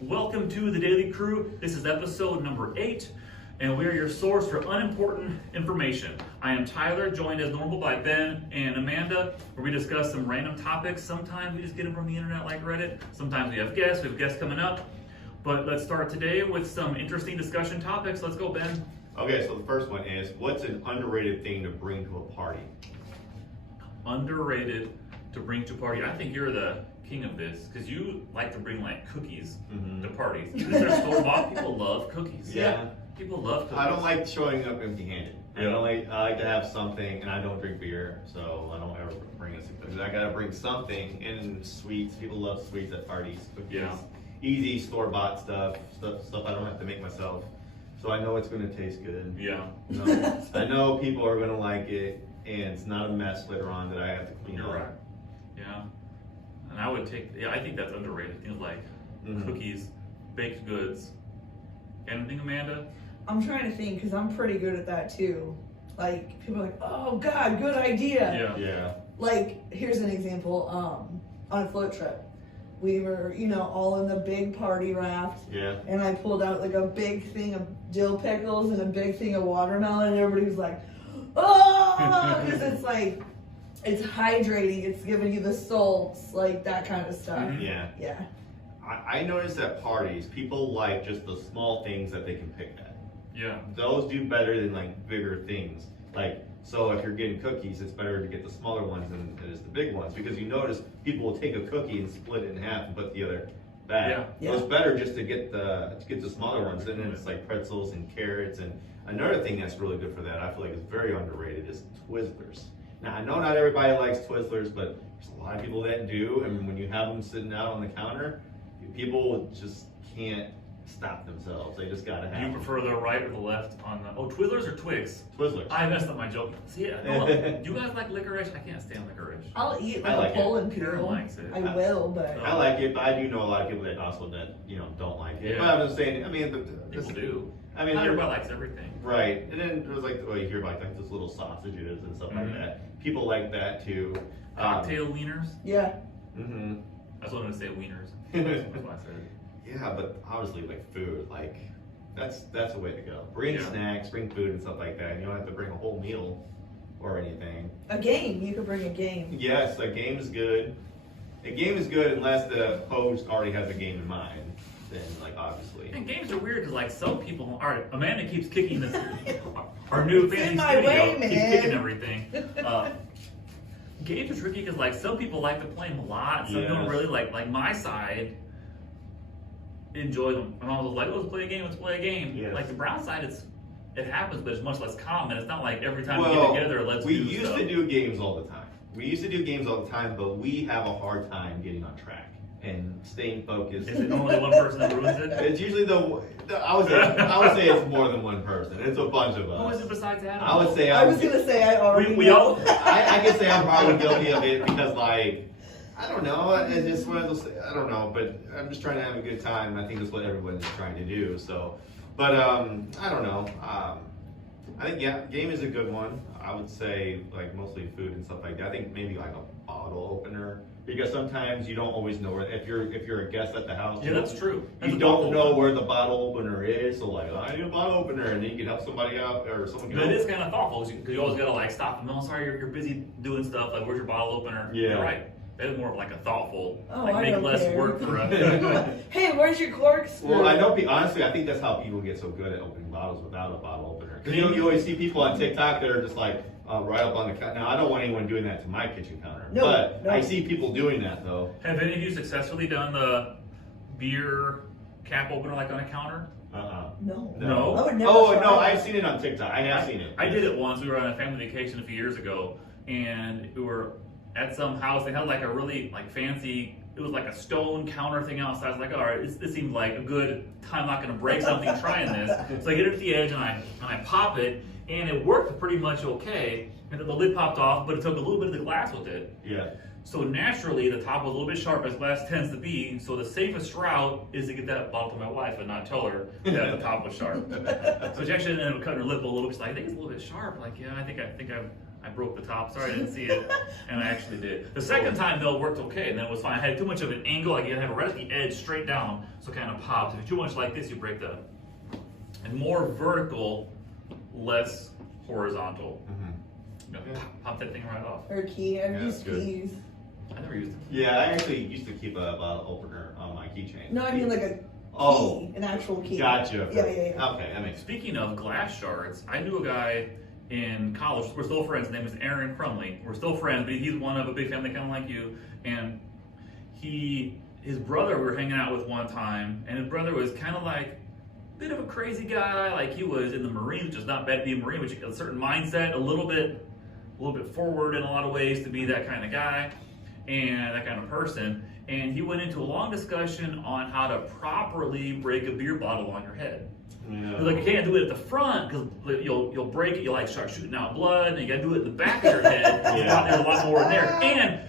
Welcome to the Daily Crew. This is episode number 8, and we are your source for unimportant information. I am Tyler, joined as normal by Ben and Amanda, where we discuss some random topics. Sometimes we just get them from the internet like Reddit. Sometimes we have guests coming up. But let's start today with some interesting discussion topics. Let's go, Ben. Okay, so the first one is, what's an underrated thing to bring to a party? Underrated to bring to a party. I think you're the king of this because you like to bring like cookies to parties. Is there store-bought? People love cookies. Yeah. People love cookies. I don't like showing up empty-handed. Yeah. I like to have something, and I don't drink beer, so I don't ever bring a I gotta bring something, and sweets. People love sweets at parties. Cookies. Yeah. Easy store-bought stuff I don't have to make myself. So I know it's gonna taste good. Yeah. I know people are gonna like it, and it's not a mess later on that I have to clean up. You're right. Yeah. And I would I think that's underrated. Things like cookies, baked goods. Anything, Amanda? I'm trying to think because I'm pretty good at that too. Like, people are like, oh God, good idea. Yeah. Like, here's an example. On a float trip, we were, all in the big party raft. Yeah. And I pulled out like a big thing of dill pickles and a big thing of watermelon, and everybody was like, oh, because it's like, it's hydrating, it's giving you the salts, like that kind of stuff. Yeah. Yeah. I noticed at parties, people like just the small things that they can pick at. Yeah. Those do better than like bigger things. Like, so if you're getting cookies, it's better to get the smaller ones than it is the big ones, because you notice people will take a cookie and split it in half and put the other back. Yeah. So it's better just to get the smaller ones, and then it's like pretzels and carrots. And another thing that's really good for that, I feel like is very underrated, is Twizzlers. Now, I know not everybody likes Twizzlers, but there's a lot of people that do, and when you have them sitting out on the counter, people just can't stop themselves. They just gotta have Do you prefer the right or the left on the... Oh, Twizzlers or Twigs? Twizzlers. I messed up my joke. See, do you guys like licorice? I can't stand licorice. I'll eat I like a Poland Karen peel. likes it. I will, but I like it, but I do know a lot of people that don't like it. Yeah. But I'm just saying, People do. I mean, Not everybody likes everything. right. And then there was like, you hear about like those little sausages and stuff like that. People like that too. Cocktail wieners? yeah. I was going to say wieners. That's what I said. Yeah, but obviously like food, like that's the way to go. Bring snacks, bring food and stuff like that. And you don't have to bring a whole meal or anything. A game. You could bring a game. Yes, a game is good. A game is good unless the host already has a game in mind. Then, like, obviously. And games are weird because, like, some people are. Amanda keeps kicking this. Our new fancy in my studio way, keeps man. kicking everything. Games are tricky because, like, some people like to play them a lot. Some don't really like my side. Enjoy them. My mom was like, let's play a game. Yes. Like the brown side, it happens, but it's much less common. It's not like every time we get together, let's do we used stuff. to do games all the time. But we have a hard time getting on track and staying focused. Is it normally one person that ruins it? It's usually I would say it's more than one person. It's a bunch of us. Who is it besides Adam? I would say I was gonna say I already. We know. all. I can say I'm probably guilty of it because, like, I don't know. It's just one of those. I don't know, but I'm just trying to have a good time. I think that's what everyone's trying to do. So, but I don't know. I think game is a good one. I would say like mostly food and stuff like that. I think maybe like a bottle opener, because sometimes you don't always know where. If you're a guest at the house, Yeah, that's true. That's You a don't bottle know opener. where the bottle opener is. So like, I need a bottle opener, and then you can help somebody out, or someone can. But it help. is kind of thoughtful because you always gotta like stop them. Oh, sorry, you're busy doing stuff. Like, where's your bottle opener? Yeah. You're right. That is more of like a thoughtful, Oh, like I make don't less care. work for us. Hey, where's your corkscrew? Well, I know. Honestly, I think that's how people get so good at opening bottles without a bottle opener. Because you always see people on TikTok that are just like right up on the counter. Now, I don't want anyone doing that to my kitchen counter, No, but no. I see people doing that though. Have any of you successfully done the beer cap opener like on a counter? No. No. I would never Oh try no, that. I've seen it on TikTok. I have seen it. I did it once. We were on a family vacation a few years ago, and we were at some house. They had like a really like fancy. It was like a stone counter thing outside. I was like, all right, this seems like a good time. I'm not going to break something trying this. So I get it at the edge and I pop it, and it worked pretty much okay. And then the lid popped off, but it took a little bit of the glass with it. Yeah. So naturally, the top was a little bit sharp, as glass tends to be. So the safest route is to get that bottle to my wife and not tell her that the top was sharp. So she actually ended up cutting her lip a little bit. She's like, I think it's a little bit sharp. Like, yeah, I think I broke the top. Sorry, I didn't see it. And I actually did. The second time, though, it worked okay, and that was fine. I had too much of an angle. Like, you had to have it right at the edge, straight down, so it kind of pops. If you're too much like this, you break that. And more vertical, less horizontal. You know, pop that thing right off. Or key. I've Yeah, used that's good. keys. I never used it. Yeah, I actually used to keep a bottle opener on my keychain. No, I mean like a key, Oh, an actual key. gotcha. Yeah. Okay, that makes sense. Speaking of glass shards, I knew a guy in college. We're still friends. His name is Aaron Crumley. We're still friends, but he's one of a big family, kind of like you. And his brother, we were hanging out with one time, and his brother was kind of like a bit of a crazy guy. Like, he was in the Marines, which is not bad to be a Marine, but you got a certain mindset, a little bit forward in a lot of ways to be that kind of guy and that kind of person. And he went into a long discussion on how to properly break a beer bottle on your head. Yeah. Like, you can't do it at the front because you'll break it. You'll like start shooting out blood, and you got to do it in the back of your head. Yeah. There's a lot more in there. And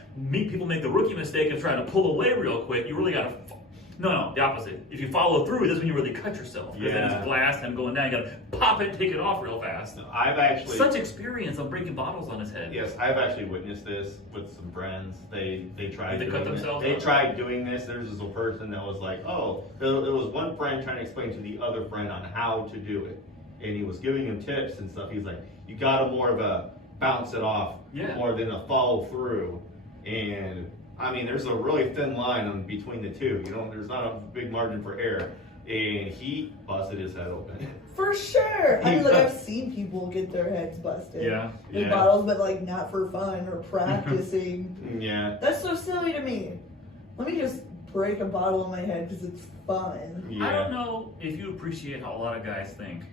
people make the rookie mistake of trying to pull away real quick. You really got to. No, the opposite. If you follow through, it doesn't mean you really cut yourself. Because then it's glass and going down. You got to pop it, take it off real fast. No, I've actually Such experience of breaking bottles on his head. Yes, I've actually witnessed this with some friends. They tried. Did they cut doing themselves They up? tried doing this. There's this person that was like, oh, there was one friend trying to explain to the other friend on how to do it, and he was giving him tips and stuff. He's like, you got to more of a bounce it off more than a follow through, and I mean, there's a really thin line between the two. You know, there's not a big margin for error. And he busted his head open. For sure. I mean, like, I've seen people get their heads busted in bottles, but like not for fun or practicing. Yeah. That's so silly to me. Let me just break a bottle in my head because it's fun. Yeah. I don't know if you appreciate how a lot of guys think.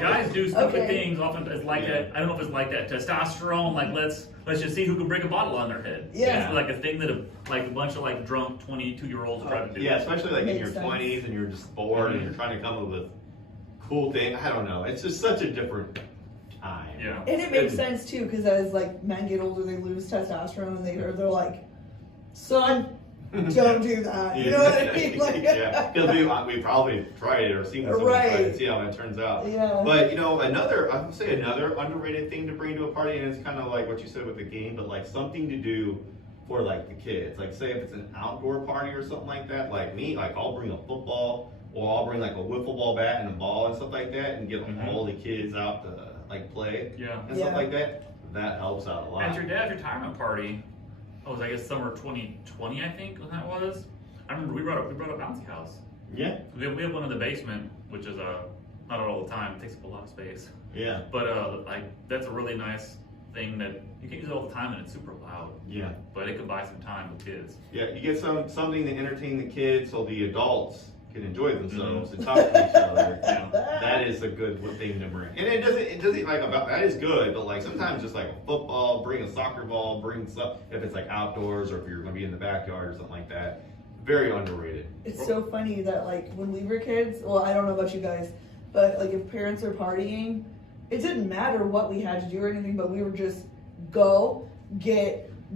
Guys do stupid things often. It's like that. I don't know if it's like that testosterone. Like, let's just see who can break a bottle on their head. Yeah. It's like a thing that a bunch of like drunk 22-year-olds try to do. Yeah, especially like in Makes your sense. 20s and you're just bored and you're trying to come up with cool things. I don't know. It's just such a different time. Yeah. And it makes sense too, because as like men get older, they lose testosterone, and they're like, son, don't do that. You know what I mean? Like, yeah, because we probably tried it or seen someone try it and see how it turns out. Yeah. But you know, I would say another underrated thing to bring to a party, and it's kind of like what you said with the game, but like something to do for like the kids. Like, say if it's an outdoor party or something like that. Like me, like I'll bring a football, or I'll bring like a wiffle ball bat and a ball and stuff like that, and get all the kids out to like play and stuff like that. That helps out a lot. At your dad's retirement party, it was, I guess, summer 2020, I think, when that was. I remember we brought a bouncy house. Yeah. We have one in the basement, which is not all the time. It takes up a lot of space. Yeah. But like, that's a really nice thing that you can use it all the time, and it's super loud. Yeah. But it can buy some time with kids. Yeah, you get something to entertain the kids so the adults can enjoy themselves and talk to each other. That is a good thing to bring. And it doesn't like about that is good, but like sometimes just like a football, bring a soccer ball, bring stuff if it's like outdoors or if you're gonna be in the backyard or something like that. Very underrated. It's so funny that like when we were kids, well, I don't know about you guys, but like if parents are partying, it didn't matter what we had to do or anything, but we were just go,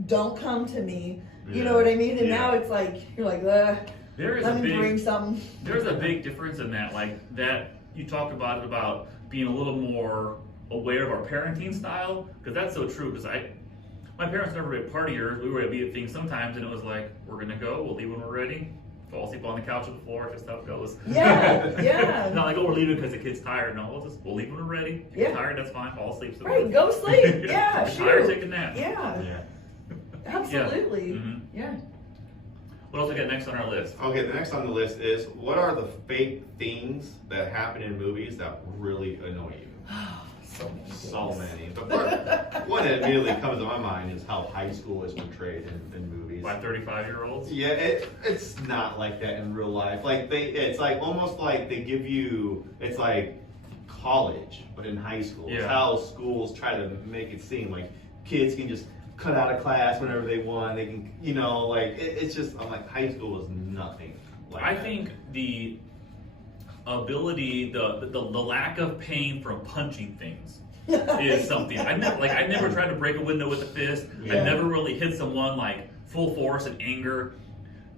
don't come to me. You know what I mean? And now it's like, you're like, let me bring something. There's a big difference in that, like that you talked about being a little more aware of our parenting style, because that's so true. Because my parents never were partiers. We were be at things sometimes, and it was like, we're gonna go, we'll leave when we're ready. Fall asleep on the couch or the floor if this stuff goes. Yeah. Not like, oh, we're leaving because the kid's tired. No, we'll leave when we're ready. If you're tired, that's fine. Fall asleep. So right, go sleep. Yeah, if sure. you're tired, take a nap. Yeah. Absolutely. Yeah. What else we got next on our list? Okay, the next on the list is what are the fake things that happen in movies that really annoy you? So many. But one that immediately comes to my mind is how high school is portrayed in movies. By 35-years-olds? Yeah, it's not like that in real life. Like it's like almost like they give you, it's like college, but in high school. It's how schools try to make it seem like kids can just cut out of class whenever they want. They can, like it's just. I'm like, high school is nothing. Like I that. think the ability, the lack of pain from punching things is something. I never tried to break a window with a fist. I never really hit someone like full force and anger.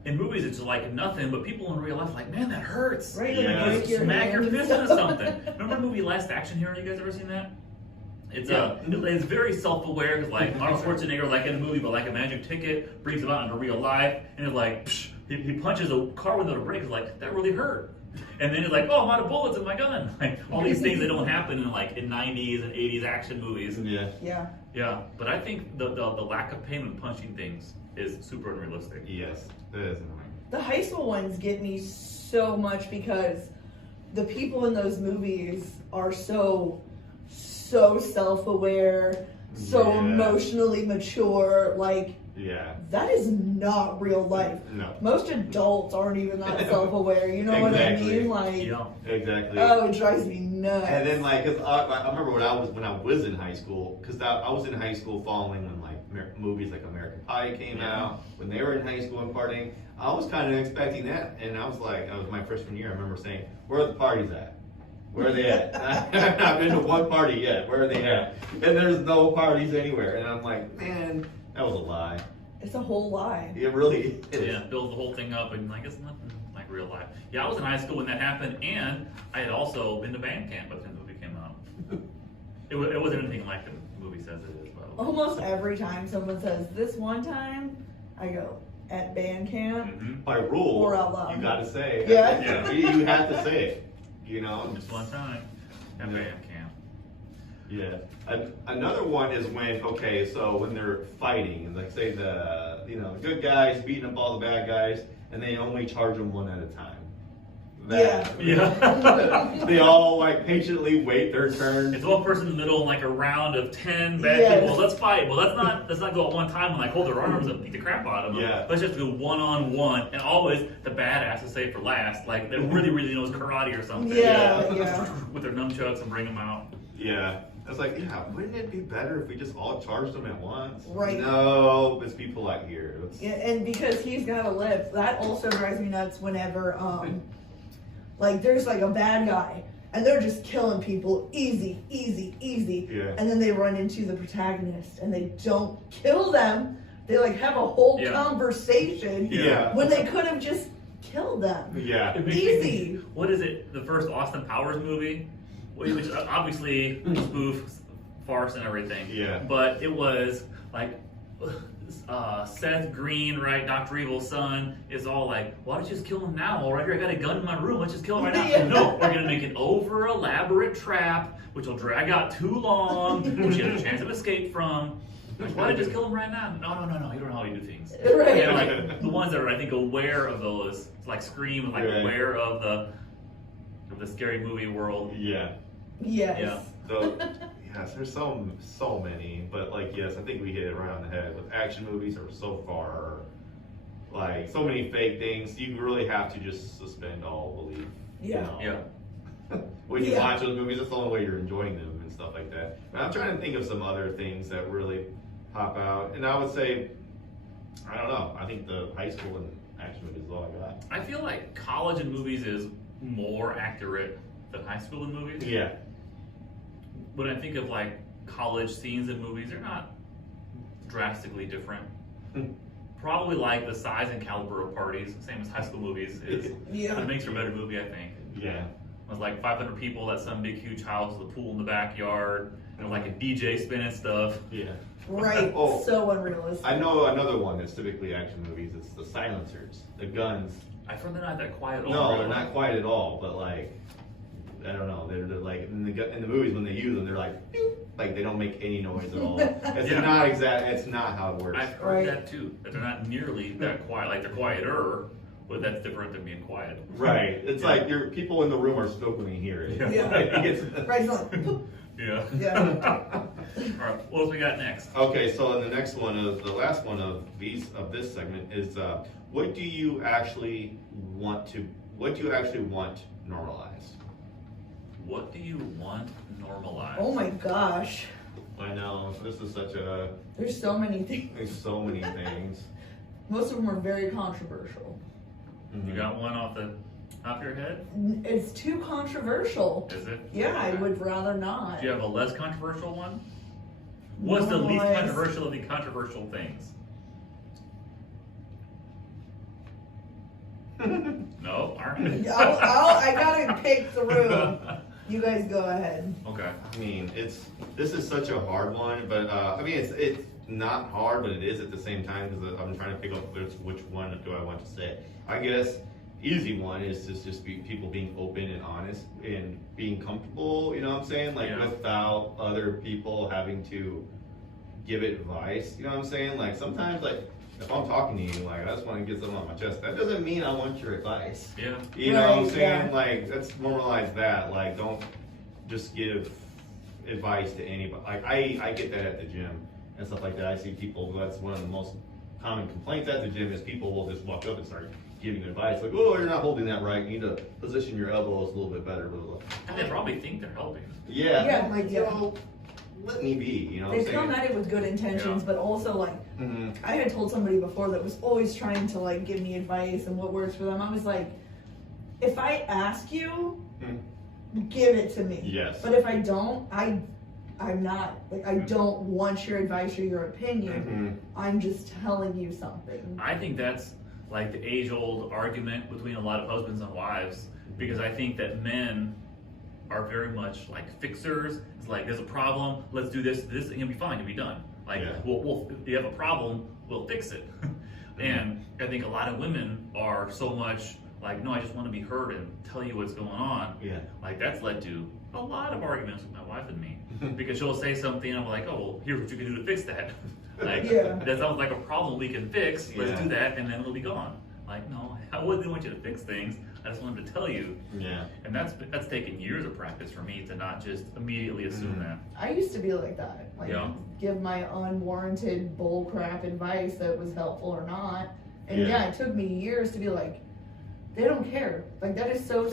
In movies, it's like nothing, but people in real life are like, man, that hurts. Right, Like, break you your smack your hands. fist into something. Remember the movie Last Action Hero? You guys ever seen that? It's very self-aware because like Arnold Schwarzenegger, like in a movie, but like a magic ticket brings him out into real life, and it's like he punches a car window to break. It's like that really hurt, and then it's like, oh, I'm out of bullets in my gun. Like all these things that don't happen in 90s and 80s action movies. Yeah. But I think the lack of pain when punching things is super unrealistic. Yes, that is annoying. The high school ones get me so much because the people in those movies are so self-aware, so emotionally mature. Like, that is not real life. No. Most adults aren't even that self-aware. You know what I mean? Like, exactly. Oh, it drives me nuts. And then like, 'cause I remember when I was in high school, because I was in high school following when like movies like American Pie came out, when they were in high school and partying. I was kind of expecting that, and I was my freshman year. I remember saying, "Where are the parties at? Where are they at?" I've not been to one party yet. Where are they at? And there's no parties anywhere. And I'm like, man, that was a lie. It's a whole lie. It really is. Yeah, build the whole thing up, and like it's nothing like real life. Yeah, I was in high school when that happened, and I had also been to band camp by the time the movie came out. It wasn't anything like the movie says it is, by the way. Almost every time someone says this one time, I go at band camp. By rule, or out loud. you got to say. Yeah. You have to say it. You know. Just one time at band camp. Yeah. Another one is when when they're fighting and like say the good guys beating up all the bad guys and they only charge them one at a time. They all like patiently wait their turn. It's one person in the middle in like a round of 10 bad people. Let's fight. Well, let's not go at one time and like hold their arms up, beat the crap out of them. Yeah. Let's just go one-on-one, and always the badass is saved for last. Like that really knows karate or something. With their nunchucks and bring them out. Yeah. I was like, wouldn't it be better if we just all charged them at once? Right. No, it's people out here. And because he's got a lip, that also drives me nuts whenever like there's like a bad guy and they're just killing people easy. Yeah. And then they run into the protagonist and they don't kill them. They like have a whole conversation when they could have just killed them. Yeah. Easy. What is it? The first Austin Powers movie? Which obviously spoof, farce, and everything. Yeah. But it was like Seth Green, right? Dr. Evil's son is all like, "Why don't you just kill him now? All right, here, I got a gun in my room. Let's just kill him right now." No, we're gonna make an over elaborate trap, which will drag out too long, which you have a chance of escape from. Like, why don't you just kill him right now? No. You don't know how you do things. Right. And like the ones that are, I think, aware of those, like Scream, like aware of the scary movie world. Yeah. Yes. Yeah. So, yes, there's so many, but like, yes, I think we hit it right on the head with action movies are so far, like so many fake things. You really have to just suspend all belief. Yeah. When you watch those movies, that's the only way you're enjoying them and stuff like that. And I'm trying to think of some other things that really pop out, and I would say, I don't know. I think the high school and action movies is all I got. I feel like college in movies is more accurate than high school in movies. Yeah. When I think of like college scenes in movies, they're not drastically different. Probably like the size and caliber of parties, same as high school movies is. But it makes for a better movie, I think. Yeah. With like 500 people at some big huge house with a pool in the backyard, and like a DJ spinning stuff. Yeah. Right. So unrealistic. I know another one that's typically action movies. It's the silencers, the guns. I've heard they're not that quiet at all. No, they're not quiet at all. But like, I don't know. They're like in the movies when they use them, they're like, beep, like they don't make any noise at all. It's not exact. It's not how it works. I've heard that too. That they're not nearly that quiet. Like they're quieter, but that's different than being quiet. Right. It's like your people in the room are still going to hear it. Right. It's like, All right. What else we got next? Okay. So in the next one, the last one of this segment is what do you actually want normalized? What do you want normalized? oh my gosh. I know this is There's so many things. there's so many things. Most of them are very controversial. You got one off your head? It's too controversial. Is it? Yeah, I would rather not. Do you have a less controversial one? What's the least controversial of the controversial things? No, aren't it? I gotta pick the room. You guys go ahead. Okay. I mean, this is such a hard one, but I mean, it's not hard, but it is at the same time because I'm trying to pick up which one do I want to say. I guess easy one is just be people being open and honest and being comfortable. You know what I'm saying? Like without other people having to give advice. You know what I'm saying? Like sometimes, like if I'm talking to you, like I just want to get something on my chest. That doesn't mean I want your advice. Yeah. You know what I'm Right, saying? yeah. Like let's normalize that. Like don't just give advice to anybody. Like I get that at the gym and stuff like that. I see people. That's one of the most common complaints at the gym is people will just walk up and start giving advice like, oh, you're not holding that right. You need to position your elbows a little bit better. Blah, blah, blah. And they probably think they're helping. Yeah. Yeah, I'm like, yeah. yo, let me be. You know what They I'm come saying? at it with good intentions, Yeah. but also like Mm-hmm. I had told somebody before that was always trying to like give me advice and what works for them. I was like, if I ask you, give it to me. Yes. But if I don't, I'm not like I don't want your advice or your opinion. I'm just telling you something. I think that's like the age-old argument between a lot of husbands and wives, because I think that men are very much like fixers. It's like there's a problem, let's do this, and it'll be fine, it'll be done. Like Yeah. we'll if you have a problem, we'll fix it. And I think a lot of women are so much like, no, I just want to be heard and tell you what's going on. Yeah. Like that's led to a lot of arguments with my wife and me, because she'll say something and I'm like, oh, well, here's what you can do to fix that. Like Yeah. that sounds like a problem we can fix. Let's Yeah. do that, and then it'll be gone. Like, no, I wouldn't want you to fix things. I just wanted to tell you. Yeah. And that's taken years of practice for me to not just immediately assume that. I used to be like that. Like Yeah. give my unwarranted bull crap advice that was helpful or not. And Yeah. yeah, it took me years to be like, they don't care. Like that is so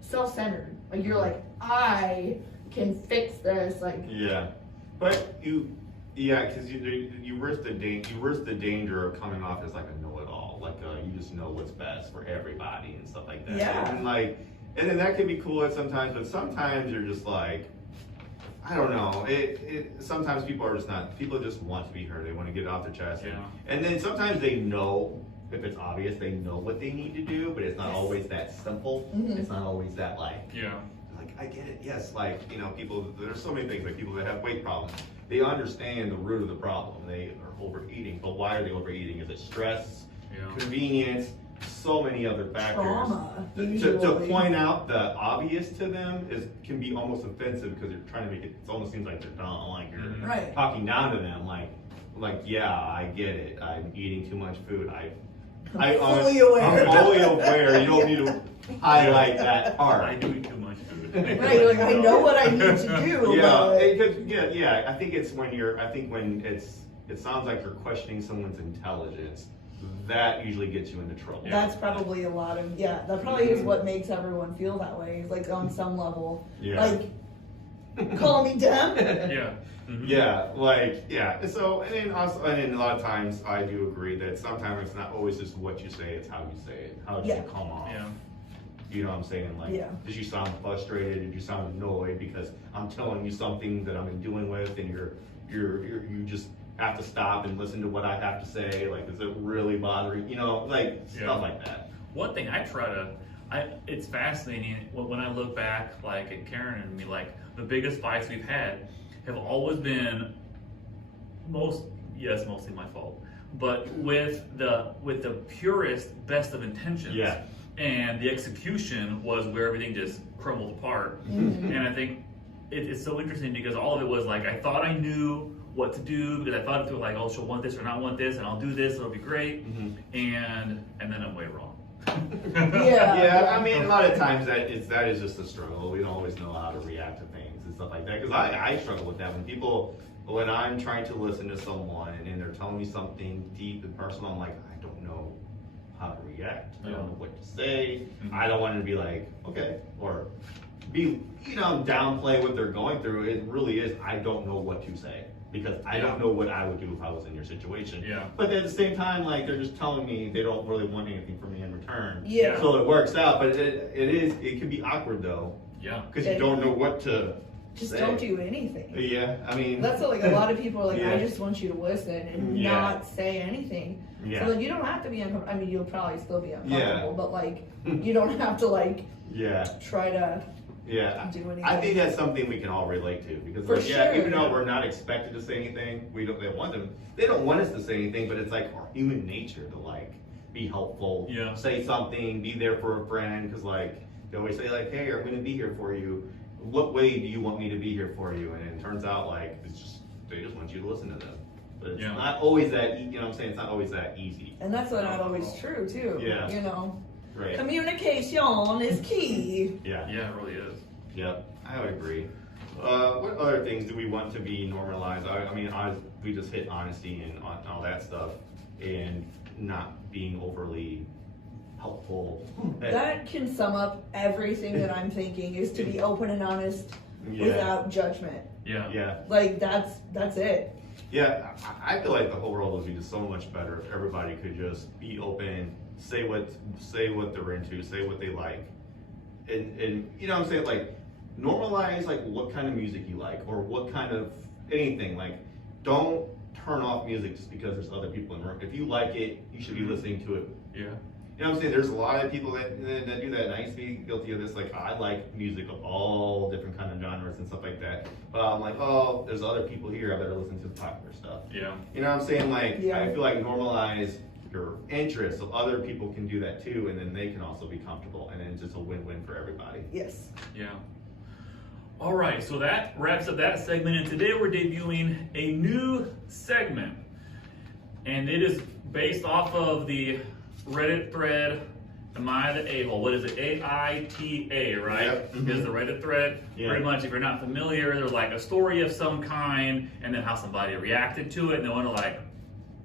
self-centered. Like you're like, I can fix this. Like Yeah. But because you risk the danger of coming off as like a know-it-all, like you just know what's best for everybody and stuff like that. Yeah. And then that can be cool at sometimes, but sometimes you're just like, I don't know. Sometimes people are just not. People just want to be heard. They want to get it off their chest. Yeah. And then sometimes they know. If it's obvious, they know what they need to do, but it's not Yes. always that simple. Mhm. It's not always that like. Yeah. Like, I get it, yes, like, people, there's so many things, like people that have weight problems, they understand the root of the problem, they are overeating, but why are they overeating? Is it stress, Yeah. convenience, so many other factors? trauma. To Usually. point out the obvious to them can be almost offensive because you're trying to make it almost seems like they're dumb, like you're Mhm. Right. talking down to them, like, yeah, I get it, I'm eating too much food, I'm fully aware. I'm fully aware, you don't need to highlight that part. I do eat too much food. Right, you're like, I know what I need to do. Yeah, I think it's when it sounds like you're questioning someone's intelligence. That usually gets you into trouble. That's probably a lot of that probably is what makes everyone feel that way. Like on some level, Yeah. like calling me dumb. Yeah. Mhm. Yeah. So and then a lot of times I do agree that sometimes it's not always just what you say, it's how you say it. How do Yeah. you come off? Yeah. You know what I'm saying? Like, Yeah. did you sound frustrated? Did you sound annoyed because I'm telling you something that I've been dealing with, and you just have to stop and listen to what I have to say? Like, is it really bothering you? Know, like Yeah. stuff like that. One thing I try to, it's fascinating when I look back, like at Karen and me, like the biggest fights we've had have always been mostly my fault, but with the purest, best of intentions. Yeah. And the execution was where everything just crumbled apart. Mhm. And I think it's so interesting because all of it was like I thought I knew what to do because I thought it through like, oh, she'll want this or not want this, and I'll do this, it'll be great. Mhm. And then I'm way wrong. Yeah. I mean, a lot of times that is just a struggle. We don't always know how to react to things and stuff like that. Because I struggle with that when I'm trying to listen to someone and then they're telling me something deep and personal. I'm like, I don't know how to react. I don't know what to say. Mhm. I don't want to be like, okay, or be downplay what they're going through. It really is. I don't know what to say. Because I don't know what I would do if I was in your situation. Yeah. But at the same time, like they're just telling me they don't really want anything from me in return. Yeah. So it works out, but it can be awkward though, Yeah. because you don't know what to just say. don't do anything. Yeah, I mean. That's what, like, a lot of people are like, Yeah. I just want you to listen and Yeah. not say anything. Yeah. So, like, you don't have to be uncomfortable. I mean, you'll probably still be uncomfortable, Yeah. but, like, you don't have to, like, Yeah. try to Yeah. do anything. I think that's something we can all relate to because, For like, yeah, sure. even though we're not expected to say anything, they don't want us to say anything, but it's like our human nature to like be helpful, Yeah. say something, be there for a friend, because like they always say like, hey, I'm going to be here for you. What way do you want me to be here for you? And it turns out like they just want you to listen to them. But it's Yeah. not always that, you know what I'm saying? It's not always that easy. And that's not always true, too. Yeah. You know, Right. communication is key. Yeah. Yeah, it really is. Yep, I would agree. What other things do we want to be normalized? I mean, we just hit honesty and all that stuff, and not being overly helpful. That can sum up everything that I'm thinking is to be open and honest Yeah. without judgment. Yeah. Yeah, Like, that's it. yeah. I feel like the whole world would be just so much better if everybody could just be open, say what they're into, say what they like, and you know what I'm saying, like normalize like what kind of music you like or what kind of anything. Like, don't turn off music just because there's other people in the room. If you like it, you should be listening to it. Yeah. You know what I'm saying? There's a lot of people that do that, and I used to be guilty of this. Like, I like music of all different kind of genres and stuff like that. But I'm like, oh, there's other people here. I better listen to the popular stuff. Yeah. You know what I'm saying? Like, Yeah. I feel like normalize your interests so other people can do that too, and then they can also be comfortable, and then it's just a win-win for everybody. Yes. Yeah. All right, so that wraps up that segment, and today we're debuting a new segment, and it is based off of the Reddit thread, Am I the A-hole? What is it? AITA, right? Yep. Is the Reddit thread. Yeah. Pretty much, if you're not familiar, there's like a story of some kind, and then how somebody reacted to it, and they wonder like,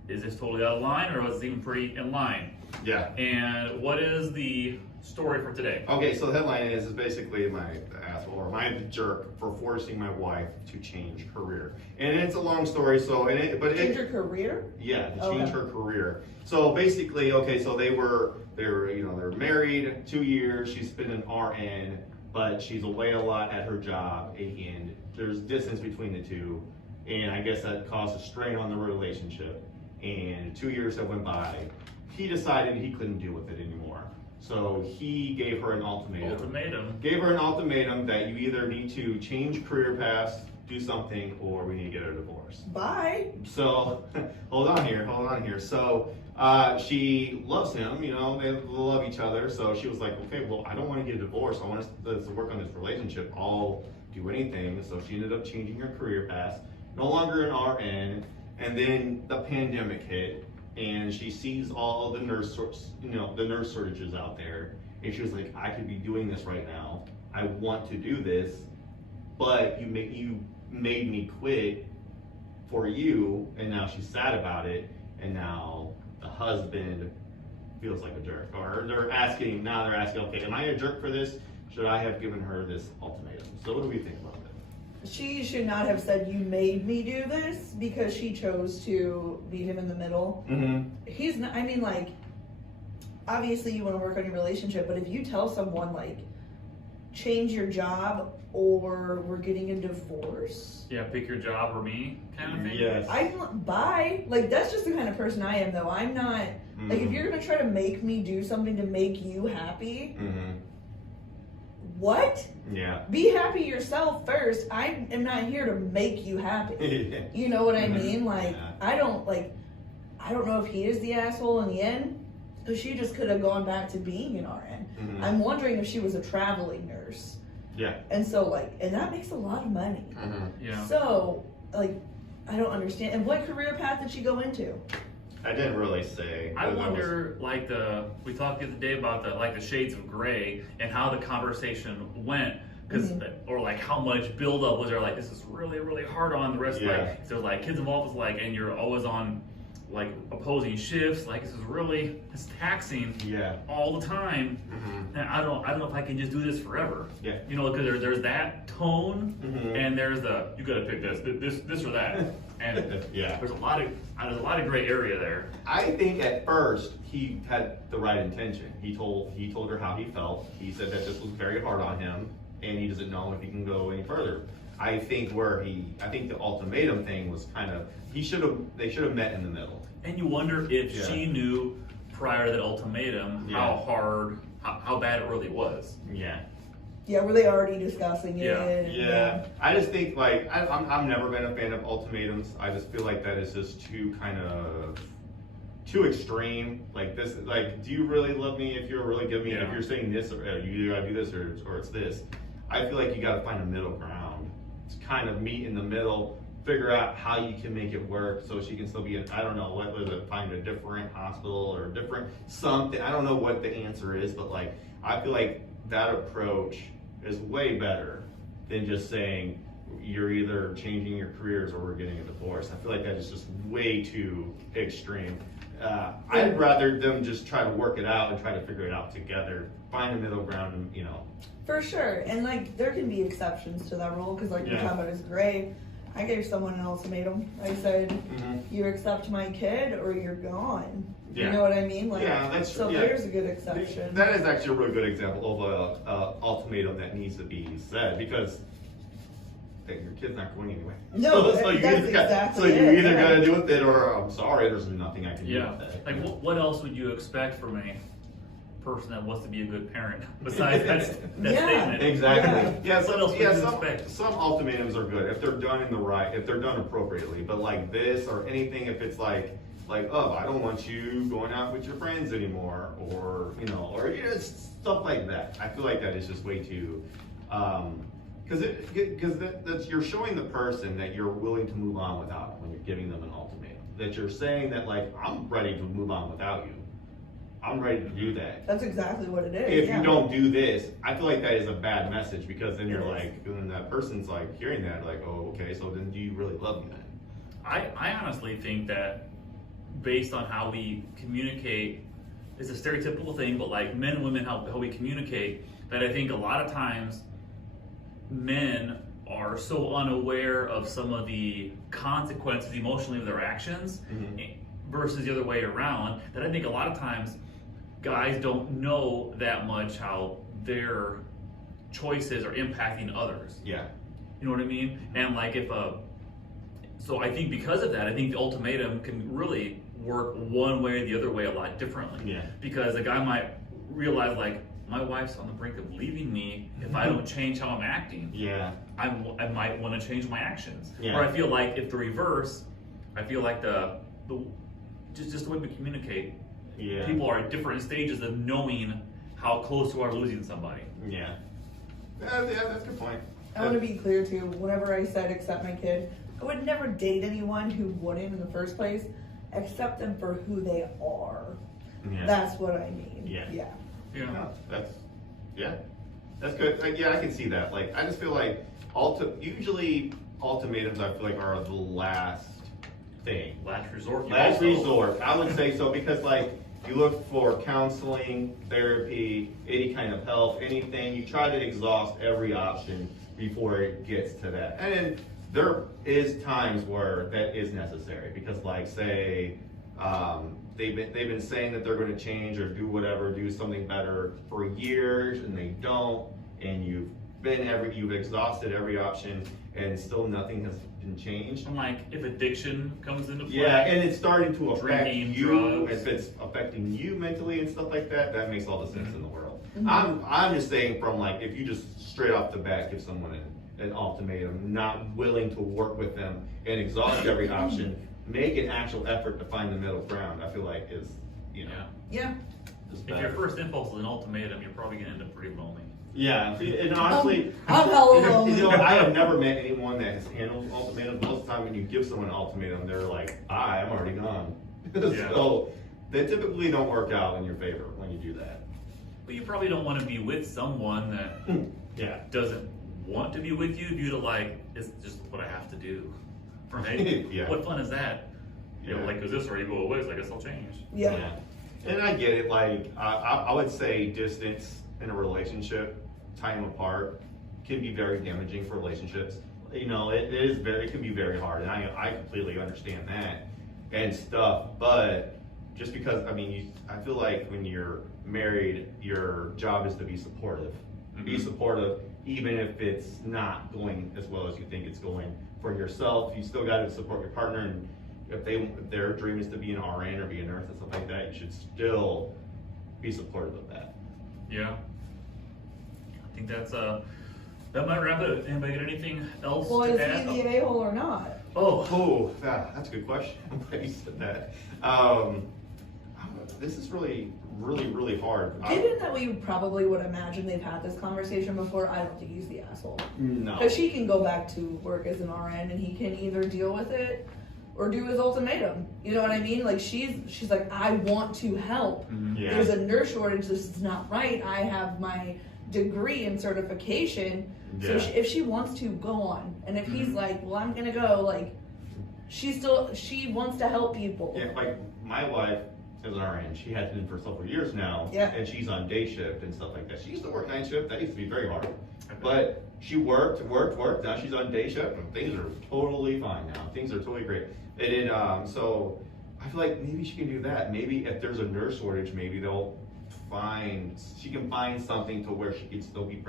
is this totally out of line, or was it even pretty in line? Yeah. And what is the story for today? Okay, so the headline is basically my asshole or my jerk for forcing my wife to change career, and it's a long story. So, Change your career? yeah, to change Okay. her career. So basically, okay, so they were they're married 2 years. She's been an RN, but she's away a lot at her job, and there's distance between the two, and I guess that caused a strain on the relationship. And 2 years have went by. He decided he couldn't deal with it anymore. So he gave her an ultimatum. Gave her an ultimatum that you either need to change career paths, do something, or we need to get a divorce. Bye. So, hold on here. So, she loves him, you know, they love each other. So she was like, okay, well, I don't want to get a divorce. I want us to work on this relationship. I'll do anything. So she ended up changing her career path, no longer an RN. And then the pandemic hit, and she sees all the nurse shortages out there. And she was like, I could be doing this right now. I want to do this, but you made me quit for you, and now she's sad about it, and now the husband feels like a jerk. Or they're asking, okay, am I a jerk for this? Should I have given her this ultimatum? So what do we think about that? She should not have said, you made me do this, because she chose to meet him in the middle. Mm-hmm. He's not, I mean, like, obviously you want to work on your relationship, but if you tell someone, like, change your job or we're getting a divorce, Yeah, pick your job or me kind of thing. Yes. bye. Like, that's just the kind of person I am, though. I'm not, like, if you're going to try to make me do something to make you happy, Mm-hmm. what? Yeah. Be happy yourself first. I am not here to make you happy. You know what I mean? Like, Yeah. I don't know if he is the asshole in the end, because she just could have gone back to being an RN. Mhm. I'm wondering if she was a traveling nurse. Yeah. And so, like, and that makes a lot of money. Mm-hmm. Yeah. So, like, I don't understand. And what career path did she go into? I didn't really say. I but wonder, like we talked the other day about the shades of gray and how the conversation went, because or like how much buildup was there? Like, this is really really hard on the rest. Yeah. Like, so there's like kids involved, like, and you're always on like opposing shifts. Like, this is really taxing Yeah. all the time. Mm-hmm. And I don't know if I can just do this forever. Yeah. You know, because there's that tone, Mhm. and there's you gotta pick this or that, and Yeah. there's a lot of gray area there. I think at first he had the right intention. He told her how he felt. He said that this was very hard on him, and he doesn't know if he can go any further. I think the ultimatum thing was kind of, they should have met in the middle. And you wonder if she knew prior to that ultimatum how bad it really was. Yeah. Yeah, were they already discussing it? Yeah. I just think like I've never been a fan of ultimatums. I just feel like that is just too extreme. Like this, like, do you really love me if you're really giving me? If you're saying this, or you gotta do this, or it's this. I feel like you gotta find a middle ground. To kind of meet in the middle, figure out how you can make it work so she can still be in. I don't know whether find a different hospital or a different something. I don't know what the answer is, but like I feel like that approach is way better than just saying you're either changing your careers or we're getting a divorce. I feel like that is just way too extreme. I'd rather them just try to work it out and try to figure it out together, find a middle ground, and, you know. For sure, and like there can be exceptions to that rule because like you're talking about is gray. I gave someone an ultimatum. I said, you accept my kid or you're gone. Yeah. You know what I mean? Like, that's there's a good exception. That is actually a really good example of a ultimatum that needs to be said because your kid's not going anyway. No, so you that's exactly you either gotta do with it or I'm sorry, there's nothing I can do with that. Like what else would you expect from a person that wants to be a good parent besides that statement? Exactly. Yeah. Some ultimatums are good if they're done if they're done appropriately. But like this or anything, if it's like oh, I don't want you going out with your friends anymore, or stuff like that. I feel like that is just way too, because that's you're showing the person that you're willing to move on without them when you're giving them an ultimatum. That you're saying that like I'm ready to move on without you. I'm ready to do that. That's exactly what it is. If you don't do this, I feel like that is a bad message because then you're like, and that person's like hearing that, like, oh, okay, so then do you really love me then? I honestly think that based on how we communicate, it's a stereotypical thing, but like men and women, how we communicate, that I think a lot of times men are so unaware of some of the consequences emotionally of their actions versus the other way around, that I think a lot of times guys don't know that much how their choices are impacting others. Yeah. You know what I mean? And like so I think because of that, I think the ultimatum can really work one way or the other way a lot differently. Yeah. Because a guy might realize like, my wife's on the brink of leaving me if I don't change how I'm acting. Yeah. I might want to change my actions. Yeah. Or I feel like if the reverse, I feel like just the way we communicate, people are at different stages of knowing how close you are to losing somebody. Yeah, that's a good point. I want to be clear too, whenever I said accept my kid, I would never date anyone who wouldn't in the first place. Accept them for who they are. Yeah. That's what I mean. Yeah. Yeah. That's good. Like, I can see that. Like, I just feel like usually ultimatums, I feel like, are the last thing. Last resort. Last resort. I would say so because like you look for counseling, therapy, any kind of help, anything. You try to exhaust every option before it gets to that. And then there is times where that is necessary because, like, say they've been saying that they're going to change or do whatever, do something better for years, and they don't, and you've exhausted every option, and still nothing has been changed. And like if addiction comes into play. Yeah, and it's starting to affect Drinking, you. drugs. If it's affecting you mentally and stuff like that, that makes all the sense in the world. Mm-hmm. I'm just saying from like if you just straight off the bat give someone an ultimatum, not willing to work with them and exhaust every option, make an actual effort to find the middle ground. I feel like is Yeah. is If better. your first impulse is an ultimatum, you're probably gonna end up pretty lonely. Yeah, and honestly, I'm hella lonely. I have never met anyone that has handled ultimatums. Most of the time, when you give someone an ultimatum, they're like, "Bye, I'm already gone." So they typically don't work out in your favor when you do that. But you probably don't want to be with someone that doesn't want to be with you due to like, it's just what I have to do. Right? Yeah. What fun is that? You know, like, cause this already go away, so I guess I'll change. Yeah. And I get it. Like, I would say distance in a relationship, time apart, can be very damaging for relationships. You know, it can be very hard, and I completely understand that and stuff. But just because, I mean, I feel like when you're married, your job is to be supportive. Be supportive, even if it's not going as well as you think it's going. For yourself, you still got to support your partner, and if their dream is to be an RN or be a nurse and stuff like that, you should still be supportive of that. Yeah. I think that's that might wrap it up. Anybody got anything else Well, to is add? he the a-hole or not? Oh, that's a good question. I'm glad you said that. This is really, really, really hard. Given that we probably would imagine they've had this conversation before, I don't think he's the asshole. No. Because she can go back to work as an RN and he can either deal with it or do his ultimatum. You know what I mean? Like she's like, I want to help. Yeah. There's a nurse shortage. This is not right. I have my degree and certification. So Yeah. if she wants to, go on. And if he's like, well, I'm gonna go, like, she wants to help people. Yeah, like my wife is an RN. She has been for several years now. Yeah. And she's on day shift and stuff like that. She used to work night shift. That used to be very hard. But she worked. Now she's on day shift, and things are totally fine now. Things are totally great. And then, so I feel like maybe she can do that. Maybe if there's a nurse shortage, maybe she can find something to where she can still be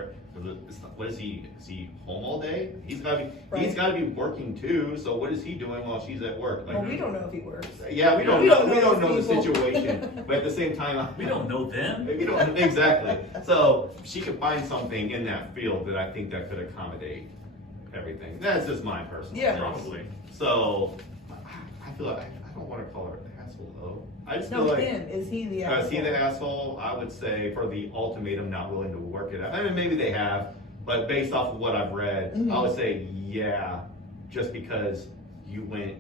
what is he? Is he home all day? He's got to be working too. So what is he doing while she's at work? Like, Well, we don't know if he works. yeah, we don't know the people. situation. But at the same time, We don't know them. we don't exactly. So she could find something in that field that I think that could accommodate everything. That's just my personal. Yeah. taste. Probably. So I feel like I don't want to call her an asshole though. I just feel No, like. him. Is he the asshole? Is he the asshole? I would say for the ultimatum, not willing to work it out. I mean, maybe they have, but based off of what I've read, Mhm. I would say yeah, just because you went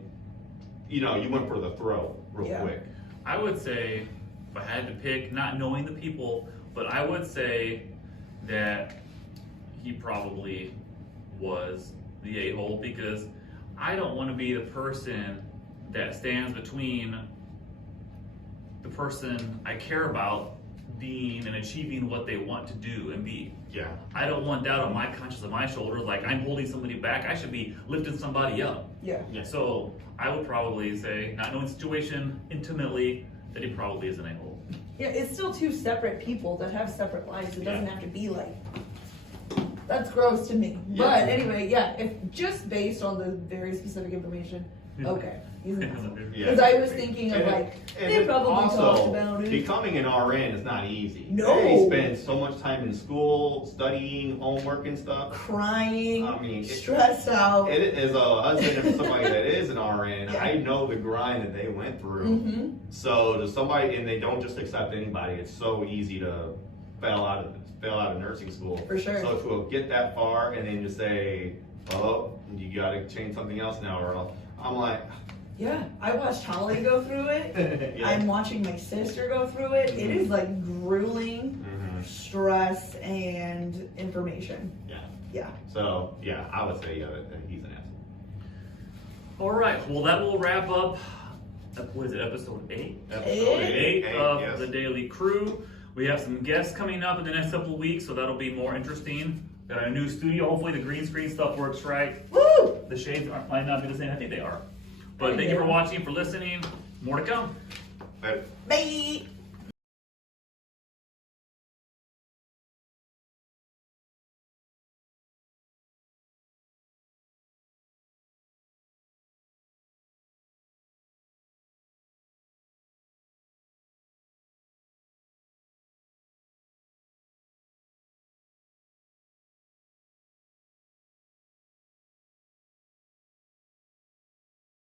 for the throw real Yeah. quick. I would say, if I had to pick, not knowing the people, but I would say that he probably was the a-hole, because I don't want to be the person that stands between the person I care about being and achieving what they want to do and be. Yeah. I don't want that on my conscience, on my shoulders, like I'm holding somebody back. I should be lifting somebody up. Yeah. Yeah. So I would probably say, not knowing the situation intimately, that he probably is an a-hole. Yeah, it's still two separate people that have separate lives. It doesn't Yeah. have to be like, that's gross to me. Yeah. But anyway, yeah, if just based on the very specific information, okay, he's an asshole. Yeah. Because I was thinking of And- like, and they probably also, talked about it. Becoming an RN is not easy. No. They spend so much time in school, studying, homework and stuff. Crying, I mean, stressed out. It is a husband of somebody that is an RN. Yeah. I know the grind that they went through. Mm-hmm. So to somebody, and they don't just accept anybody. It's so easy to fail out of nursing school. For sure. So to get that far and then to say, "Oh, you got to change something else now," or else, I'm like, Yeah, I watched Holly go through it. yeah. I'm watching my sister go through it. It is like grueling Mhm. stress and information. Yeah. Yeah. So yeah, I would say that he's an asshole. All right, well, that will wrap up, what is it, episode 8? Episode Eight? 8 of Yes. the Daily Crew. We have some guests coming up in the next couple of weeks, so that'll be more interesting. Got a new studio. Hopefully the green screen stuff works right. Woo! The shades might not be the same. I think they are. But I thank you for do. watching, for listening. More to come. But Bye.